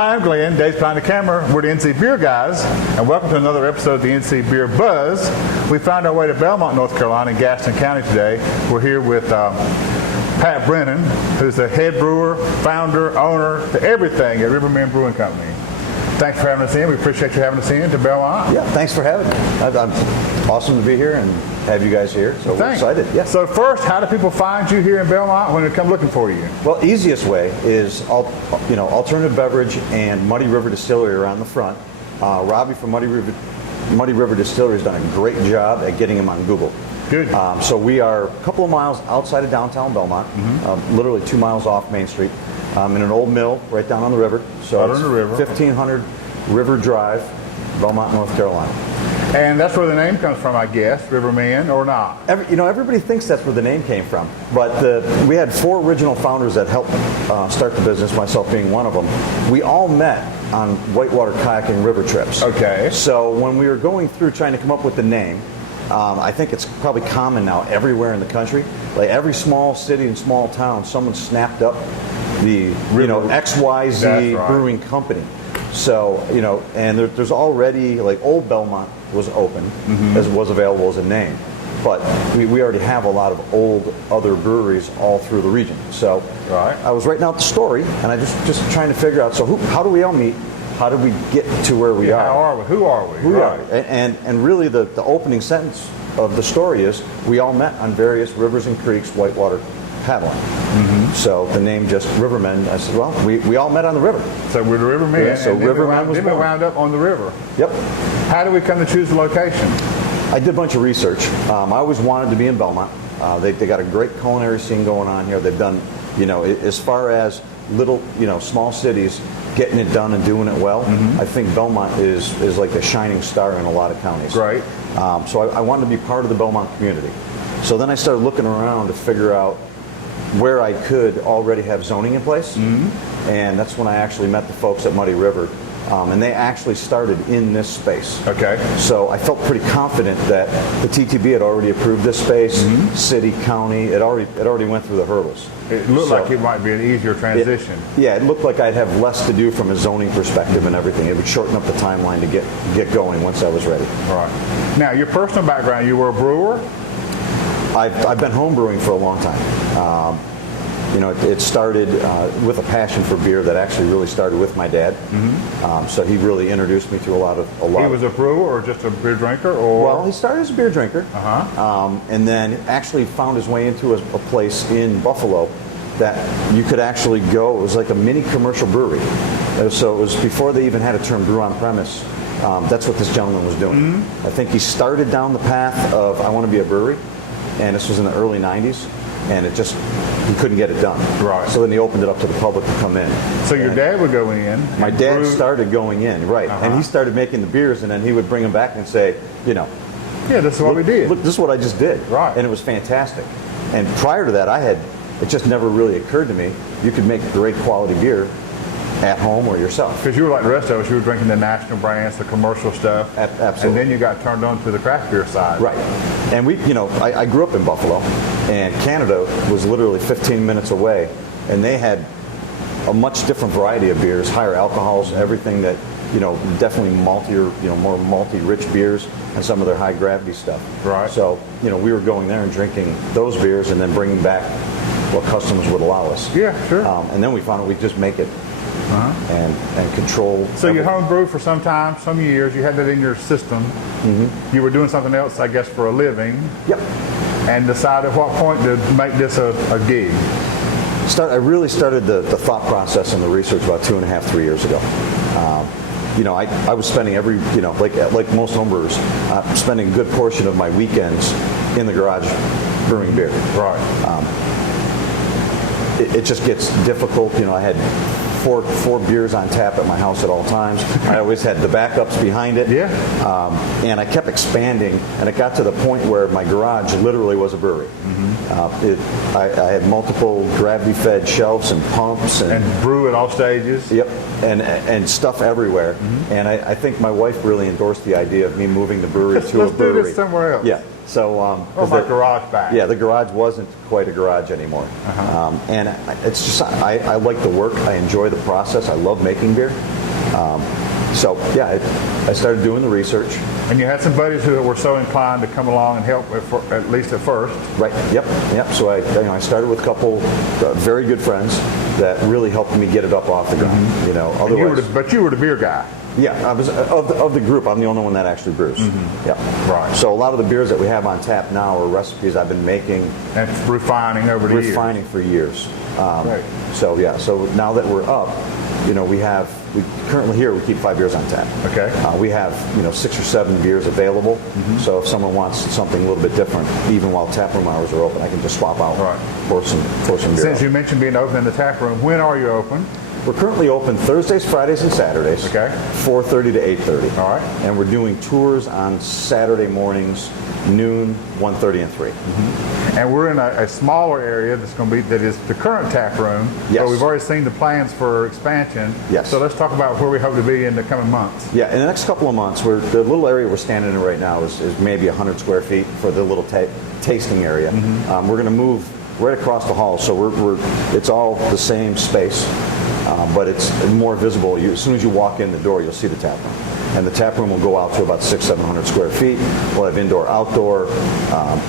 Hi, I'm Glenn. Dave's behind the camera. We're the NC Beer guys, and welcome to another episode of the NC Beer Buzz. We found our way to Belmont, North Carolina, in Gaston County today. We're here with Pat Brennan, who's the head brewer, founder, owner, everything at Rivermen Brewing Company. Thanks for having us in. We appreciate you having us in to Belmont. Yeah, thanks for having me. I'm awesome to be here and have you guys here. So we're excited. Yeah. So first, how do people find you here in Belmont when they come looking for you? Well, easiest way is alternative beverage and Muddy River Distillery around the front. Robbie from Muddy River Distillery has done a great job at getting them on Google. Good. So we are a couple of miles outside of downtown Belmont, literally 2 miles off Main Street, in an old mill right down on the river. So out on the river. 1500 River Drive, Belmont, North Carolina. And that's where the name comes from, I guess, Rivermen, or not? Everybody thinks that's where the name came from, but we had 4 original founders that helped start the business, myself being one of them. We all met on whitewater kayaking river trips. Okay. So when we were going through trying to come up with the name, I think it's probably common now everywhere in the country. Like every small city and small town, someone snapped up the XYZ right. Brewing Company. So, and there's already, like, Old Belmont was open, as was available as a name. But we already have a lot of old other breweries all through the region. So right. I was writing out the story, and I just trying to figure out, so how do we all meet? How do we get to where we are? How are we? Who are we? Who are we? And really the opening sentence of the story is, we all met on various rivers and creeks, whitewater paddling. So the name just Rivermen, I said, well, we all met on the river. So we're the Rivermen. Yeah, so Rivermen was born. We wound up on the river. Yep. How do we come to choose the location? I did a bunch of research. I always wanted to be in Belmont. They got a great culinary scene going on here. They've done, as far as little, small cities getting it done and doing it well, I think Belmont is like the shining star in a lot of counties. Right. So I wanted to be part of the Belmont community. So then I started looking around to figure out where I could already have zoning in place, and that's when I actually met the folks at Muddy River, and they actually started in this space. Okay. So I felt pretty confident that the TTB had already approved this space, city, county, it already went through the hurdles. It looked like it might be an easier transition. It looked like I'd have less to do from a zoning perspective and everything. It would shorten up the timeline to get going once I was ready. All right. Now, your personal background, you were a brewer? I've been home brewing for a long time. It started with a passion for beer that actually really started with my dad. So he really introduced me to a lot. He was a brewer or just a beer drinker? Or? Well, he started as a beer drinker, and then actually found his way into a place in Buffalo that you could actually go. It was like a mini commercial brewery. So it was before they even had a term brew on premise. That's what this gentleman was doing. I think he started down the path of, I want to be a brewery. And this was in the early 90s, and he couldn't get it done. Right. So then he opened it up to the public to come in. So your dad would go in? My dad started going in, right. And he started making the beers, and then he would bring them back and say, yeah, this is what we did. Look, this is what I just did. Right. And it was fantastic. And prior to that, it just never really occurred to me, you could make great quality beer at home or yourself. Because you were like the rest of us, you were drinking the national brands, the commercial stuff. Absolutely. And then you got turned on to the craft beer side. Right. And I grew up in Buffalo, and Canada was literally 15 minutes away, and they had a much different variety of beers, higher alcohols, everything that, definitely maltier, more malty rich beers, and some of their high gravity stuff. Right. So, we were going there and drinking those beers and then bringing back what customers would allow us. Yeah, sure. And then we found out we just make it and control. So you home brewed for some time, some years. You had that in your system. You were doing something else, I guess, for a living. Yep. And decided at what point to make this a gig. I really started the thought process and the research about 2.5, 3 years ago. I was spending like most homebrewers, spending a good portion of my weekends in the garage brewing beer. Right. It just gets difficult. I had four beers on tap at my house at all times. I always had the backups behind it. Yeah. And I kept expanding, and it got to the point where my garage literally was a brewery. I had multiple gravity-fed shelves and pumps. And brew at all stages. Yep. And stuff everywhere. And I think my wife really endorsed the idea of me moving the brewery to a brewery. Let's do this somewhere else. Yeah. So, my garage back. Yeah, the garage wasn't quite a garage anymore. And it's just, I like the work. I enjoy the process. I love making beer. So yeah, I started doing the research. And you had some buddies who were so inclined to come along and help, at least at first. Right. Yep. So I started with a couple very good friends that really helped me get it up off the ground. Otherwise, But you were the beer guy. Yeah, I was of the group. I'm the only one that actually brews. Yeah. Right. So a lot of the beers that we have on tap now are recipes I've been making And refining over the years. refining for years. Right. So yeah. So now that we're up, we currently here we keep 5 beers on tap. Okay. We have 6 or 7 beers available. So if someone wants something a little bit different, even while tap room hours are open, I can just swap out for some beer. Since you mentioned being open in the tap room, when are you open? We're currently open Thursdays, Fridays, and Saturdays. Okay. 4:30 to 8:30. All right. And we're doing tours on Saturday mornings, noon, 1:30, and 3. And we're in a smaller area that is the current tap room. Yes. But we've already seen the plans for expansion. Yes. So let's talk about where we hope to be in the coming months. Yeah, in the next couple of months, the little area we're standing in right now is maybe 100 square feet for the little tasting area. We're going to move right across the hall, so it's all the same space. But it's more visible. As soon as you walk in the door, you'll see the tap room. And the tap room will go out to about 600-700 square feet. We'll have indoor, outdoor.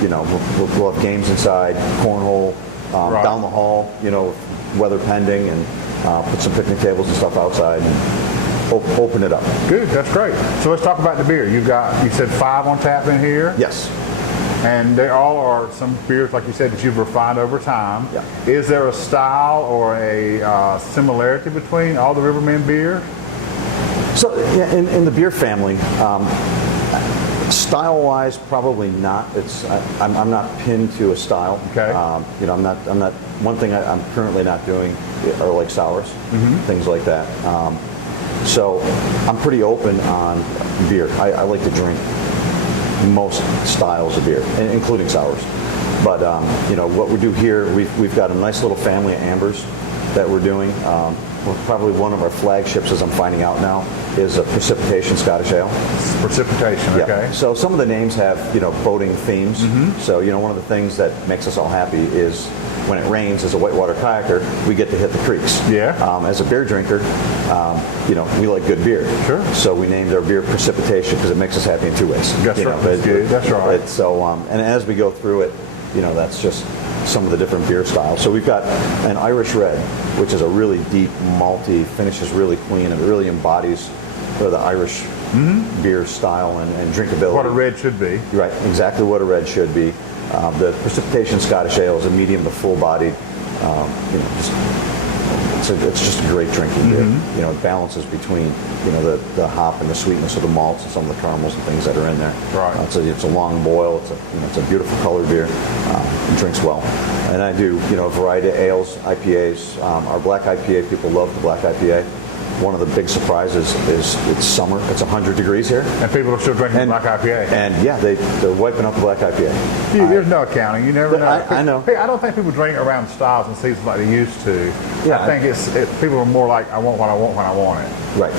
We'll have games inside, cornhole, down the hall. Weather pending, and put some picnic tables and stuff outside and open it up. Good, that's great. So let's talk about the beer. You said 5 on tap in here. Yes. And they all are some beers, like you said, that you've refined over time. Yeah. Is there a style or a similarity between all the Rivermen beer? So Yeah, in the beer family, style-wise, probably not. I'm not pinned to a style. Okay. I'm not. One thing I'm currently not doing are like sours, things like that. So I'm pretty open on beer. I like to drink most styles of beer, including sours. But what we do here, we've got a nice little family of ambers that we're doing. Probably one of our flagships, as I'm finding out now, is a precipitation Scottish ale. Precipitation, okay. Yeah. So some of the names have boating themes. So one of the things that makes us all happy is when it rains, as a whitewater kayaker, we get to hit the creeks. Yeah. As a beer drinker, we like good beer. Sure. So we named our beer Precipitation because it makes us happy in 2 ways. That's right. That's good. That's right. So and as we go through it, that's just some of the different beer styles. So we've got an Irish Red, which is a really deep, malty, finishes really clean, and it really embodies the Irish beer style and drinkability. What a red should be. Right, exactly what a red should be. The Precipitation Scottish Ale is a medium to full-bodied. It's just a great drinking beer. It balances between the hop and the sweetness of the malts and some of the caramels and things that are in there. Right. It's a long boil. It's a beautiful colored beer. It drinks well. And I do a variety of ales, IPAs. Our black IPA, people love the black IPA. One of the big surprises is it's summer. It's 100 degrees here. And people are still drinking black IPA. And yeah, they're wiping up the black IPA. There's no accounting. You never know. I know. Hey, I don't think people drink around styles and seasons like they used to. Yeah. I think people are more like, I want what I want when I want it. Right.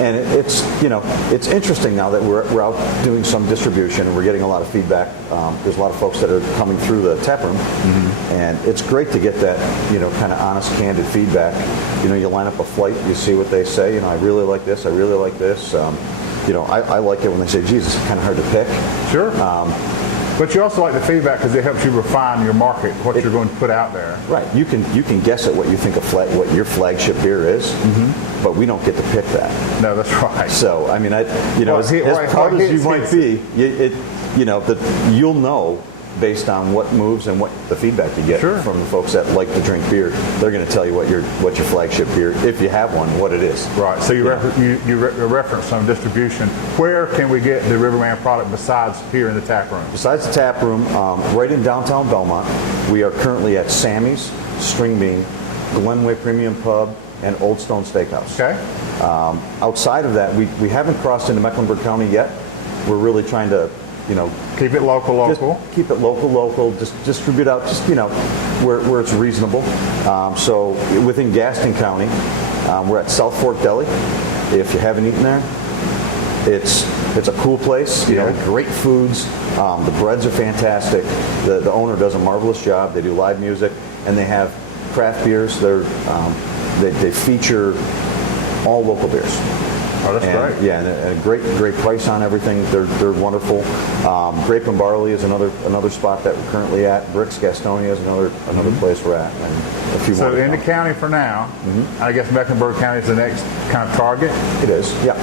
And it's interesting now that we're out doing some distribution and we're getting a lot of feedback. There's a lot of folks that are coming through the tap room, and it's great to get that kind of honest, candid feedback. You line up a flight, you see what they say. I really like this. I really like this. I like it when they say, "Jesus, it's kind of hard to pick." Sure. But you also like the feedback because it helps you refine your market, what you're going to put out there. Right. You can guess at what you think what your flagship beer is, but we don't get to pick that. No, that's right. So I mean, as proud as you might be, you'll know based on what moves and what the feedback you get from the folks that like to drink beer. They're going to tell you what your flagship beer, if you have one, what it is. Right. So you reference some distribution. Where can we get the Riverman product besides here in the tap room? Besides the tap room, right in downtown Belmont, we are currently at Sammy's, String Bean, Glenway Premium Pub, and Old Stone Steakhouse. Okay. Outside of that, we haven't crossed into Mecklenburg County yet. We're really trying to keep it local. Just keep it local. Just distribute out, where it's reasonable. So within Gaston County, we're at South Fork Deli. If you haven't eaten there, it's a cool place. Great foods. The breads are fantastic. The owner does a marvelous job. They do live music, and they have craft beers. They feature all local beers. Oh, that's And, great. yeah, and a great price on everything. They're wonderful. Grape and Barley is another spot that we're currently at. Bricks Gastonia is another place we're at, and a few more. So in the county for now, I guess Mecklenburg County is the next kind of target. It is, yeah.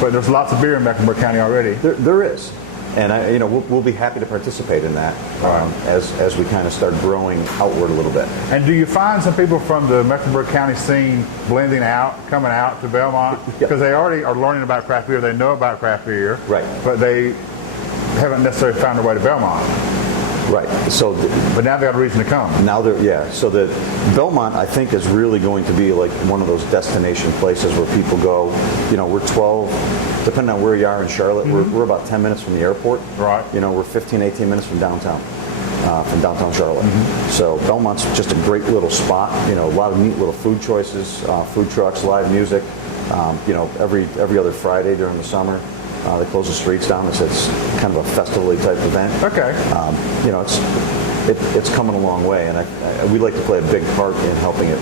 But there's lots of beer in Mecklenburg County already. There is. And we'll be happy to participate in that as we kind of start growing outward a little bit. And do you find some people from the Mecklenburg County scene blending out, coming out to Belmont? Because they already are learning about craft beer, they know about craft beer, right? But they haven't necessarily found their way to Belmont. Right. So, but now they got a reason to come. Now So the Belmont, I think, is really going to be like one of those destination places where people go. We're 12, depending on where you are in Charlotte. We're about 10 minutes from the airport. Right. We're 15, 18 minutes from downtown Charlotte. So Belmont's just a great little spot. A lot of neat little food choices, food trucks, live music. Every other Friday during the summer. They close the streets down. It's kind of a festival type event. Okay. It's coming a long way, and we'd like to play a big part in helping it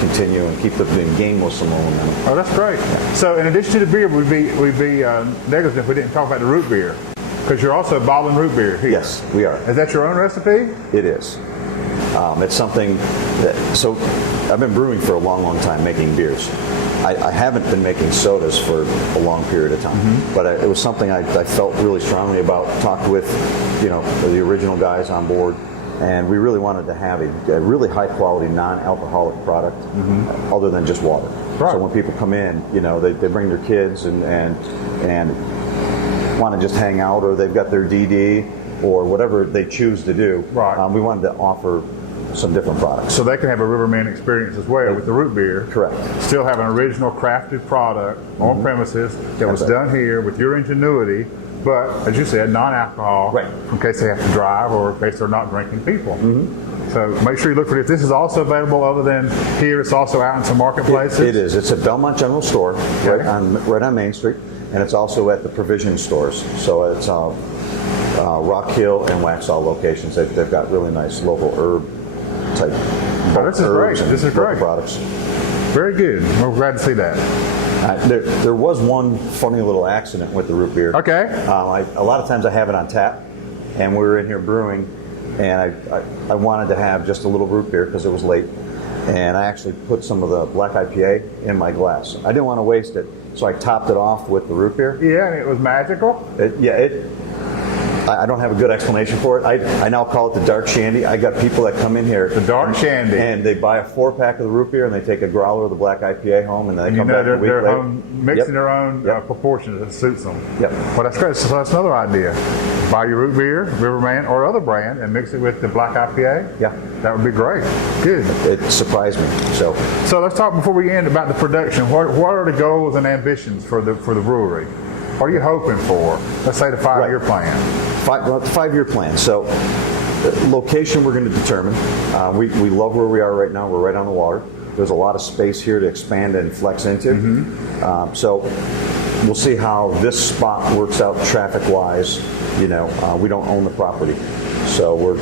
continue and keep the game with some momentum. Oh, that's great. So in addition to the beer, we'd be negligent if we didn't talk about the root beer, because you're also bottling root beer here. Yes, we are. Is that your own recipe? It is. It's something so I've been brewing for a long time, making beers. I haven't been making sodas for a long period of time, but it was something I felt really strongly about. Talked with, the original guys on board, and we really wanted to have a really high quality non-alcoholic product, other than just water. Right. So when people come in, they bring their kids and want to just hang out, or they've got their DD or whatever they choose to do. Right. We wanted to offer some different products. So they can have a Rivermen experience as well with the root beer. Correct. Still have an original crafted product on premises that was done here with your ingenuity, but as you said, non-alcohol, right, in case they have to drive or in case they're not drinking people. So make sure you look for it. This is also available other than here. It's also out in some marketplaces. It is. It's at Belmont General Store, right on Main Street, and it's also at the provision stores. So it's Rock Hill and Waxhaw locations. They've got really nice local herb type. Oh, this is great. This is great products. Very good. We're glad to see that. There was one funny little accident with the root beer. Okay. A lot of times I have it on tap, and we were in here brewing, and I wanted to have just a little root beer because it was late, and I actually put some of the black IPA in my glass. I didn't want to waste it, so I topped it off with the root beer. Yeah, and it was magical. I don't have a good explanation for it. I now call it the dark shandy. I got people that come in here. The dark shandy. And they buy a 4-pack of the root beer and they take a growler of the black IPA home, and then they come back a week later. Mixing their own proportions that suits them. Yep. Well, that's great. So that's another idea. Buy your root beer, Riverman or other brand, and mix it with the black IPA. Yeah. That would be great. Good. It surprised me. So let's talk before we end about the production. What are the goals and ambitions for the brewery? What are you hoping for? Let's say the 5-year plan. 5-year plan. So location we're going to determine. We love where we are right now. We're right on the water. There's a lot of space here to expand and flex into. So we'll see how this spot works out traffic-wise. We don't own the property. So we're,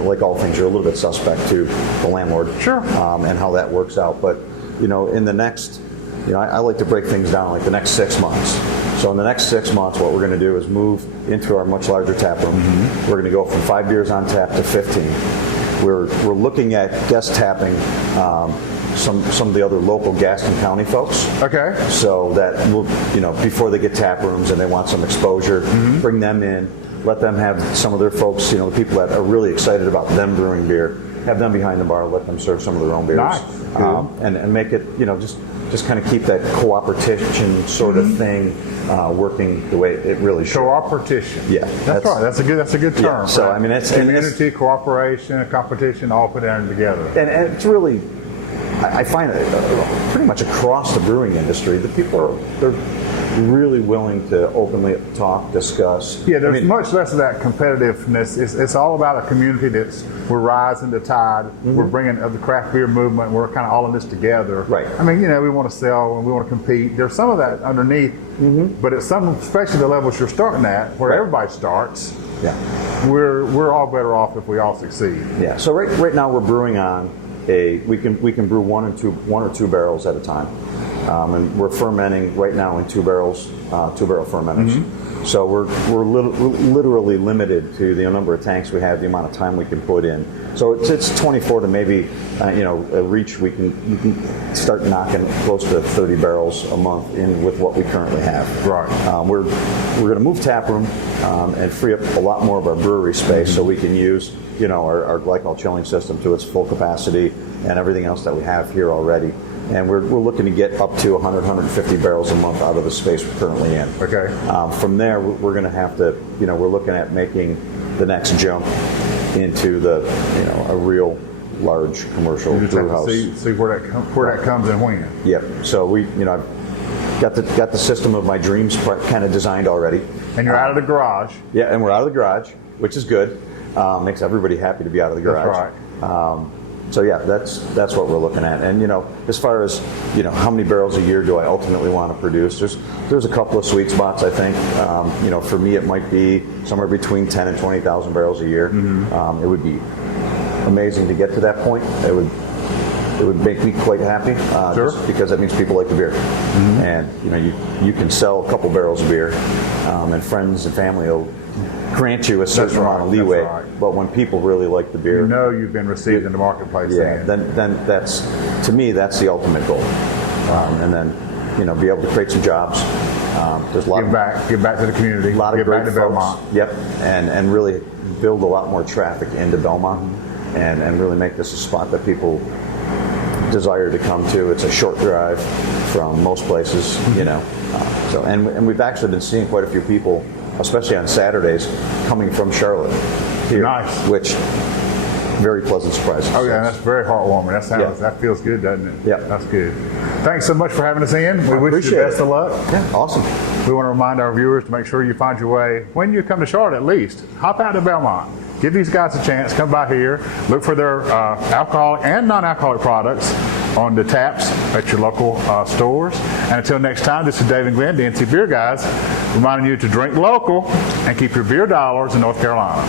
like all things, you're a little bit suspect to the landlord. Sure. And how that works out. But, in the next, I like to break things down like the next 6 months. So in the next 6 months, what we're going to do is move into our much larger tap room. We're going to go from 5 beers on tap to 15. We're looking at guest tapping some of the other local Gaston County folks. Okay. So that we'll, before they get tap rooms and they want some exposure, bring them in, let them have some of their folks, the people that are really excited about them brewing beer, have them behind the bar, let them serve some of their own beers. Nice. And make it, just kind of keep that cooperation sort of thing working the way it really should. Cooperation. Yeah, that's right. That's a good term. Yeah, so right? it's community, cooperation, competition, all put down together. And it's really, I find it pretty much across the brewing industry, the people they're really willing to openly talk, discuss. Yeah, there's much less of that competitiveness. It's all about a community we're rising the tide. We're bringing the craft beer movement. We're kind of all in this together. Right. I mean, we want to sell and we want to compete. There's some of that underneath, but at some, especially the levels you're starting at, where everybody starts. Yeah. We're all better off if we all succeed. Yeah. So right now we're brewing on we can brew one or two barrels at a time. and we're fermenting right now in 2 barrel fermenters. So we're literally limited to the number of tanks we have, the amount of time we can put in. So it's 24 to maybe a reach. You can start knocking close to 30 barrels a month in with what we currently have. Right. We're going to move tap room and free up a lot more of our brewery space so we can use our glycol chilling system to its full capacity and everything else that we have here already. And we're looking to get up to 100, 150 barrels a month out of the space we're currently in. Okay. From there, we're going to have to, we're looking at making the next jump into a real large commercial You just brew have house. to see where that comes and when. Yep. So I've got the system of my dreams kind of designed already. And you're out of the garage. Yeah, and we're out of the garage, which is good. Makes everybody happy to be out of the garage. That's right. So yeah, that's what we're looking at. And as far as how many barrels a year do I ultimately want to produce? There's a couple of sweet spots, I think. For me, it might be somewhere between 10 and 20,000 barrels a year. It would be amazing to get to that point. It would make me quite happy, just because that means people like the beer. And you can sell a couple barrels of beer, and friends and family will grant you a certain amount of leeway. But when people really like the beer, you've been received in the marketplace. Yeah, then that's, to me, that's the ultimate goal. And then be able to create some jobs. There's a lot give back to the community. A lot of give great back to folks. Belmont. Yep, and really build a lot more traffic into Belmont, and really make this a spot that people desire to come to. It's a short drive from most places, So and we've actually been seeing quite a few people, especially on Saturdays, coming from Charlotte here. Nice. Which very pleasant surprise. Oh yeah, that's very heartwarming. That feels good, doesn't it? Yeah. That's good. Thanks so much for having us in. We wish you the best of luck. Yeah, awesome. We want to remind our viewers to make sure you find your way, when you come to Charlotte at least, hop out to Belmont. Give these guys a chance. Come by here. Look for their alcoholic and non-alcoholic products on the taps at your local stores. And until next time, this is Dave and Glenn, the NC Beer Guys, reminding you to drink local and keep your beer dollars in North Carolina.